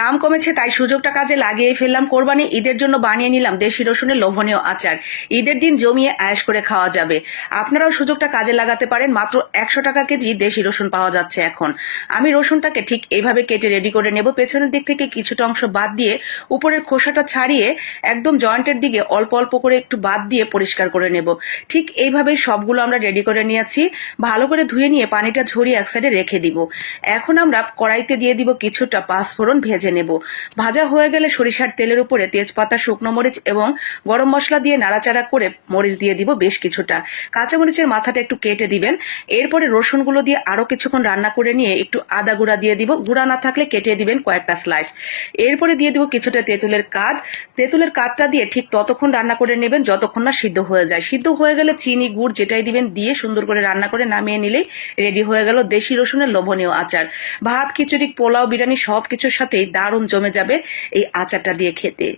দাম কমেছে তাই সুযোগটা কাজে লাগিয়ে ফেললাম। কোরবানি ঈদের জন্য বানিয়ে নিলাম দেশি রসুনের লোভনীয় আচার। ঈদের দিন জমিয়ে আয়েশ করে খাওয়া যাবে। আপনারাও সুযোগটা কাজে লাগাতে পারেন। মাত্র 100 টাকা কেজি দেশি রসুন পাওয়া যাচ্ছে এখন। আমি রসুনটাকে ঠিক এইভাবে কেটে রেডি করে নেব। পেছনের দিক থেকে কিছুটা অংশ বাদ দিয়ে উপরের খোসাটা ছাড়িয়ে একদম জয়েন্টের দিকে অল্প অল্প করে একটু বাদ দিয়ে পরিষ্কার করে নেব। ঠিক এইভাবেই সবগুলো আমরা রেডি করে নিয়েছি। ভালো করে ধুয়ে নিয়ে পানিটা ঝরিয়ে এক সাইডে রেখে দিব। এখন আমরা কড়াইতে দিয়ে দিব কিছুটা পাঁচফোড়ন ভেজে নেব। ভাজা হয়ে গেলে সরিষার তেলের উপরে তেজপাতা, শুকনো মরিচ এবং গরম মশলা দিয়ে নাড়াচাড়া করে মরিচ দিয়ে দিব বেশ কিছুটা। কাঁচামরিচের মাথাটা একটু কেটে দিবেন। এরপরে রসুনগুলো দিয়ে আরো কিছুক্ষণ রান্না করে নিয়ে একটু আদা গুঁড়া দিয়ে দিব। গুঁড়া না থাকলে কেটে দিবেন কয়েকটা স্লাইস। এরপরে দিয়ে দিব কিছুটা তেঁতুলের কাঠ। তেঁতুলের কাঠটা দিয়ে ঠিক ততক্ষণ রান্না করে নেবেন যতক্ষণ না সিদ্ধ হয়ে যায়। সিদ্ধ হয়ে গেলে চিনি, গুড় যেটাই দিবেন দিয়ে সুন্দর করে রান্না করে নামিয়ে নিলেই রেডি হয়ে গেল দেশি রসুনের লোভনীয় আচার। ভাত, খিচুড়ি, পোলাও, বিরিয়ানি সবকিছুর সাথেই দারুণ জমে যাবে এই আচারটা দিয়ে খেতে।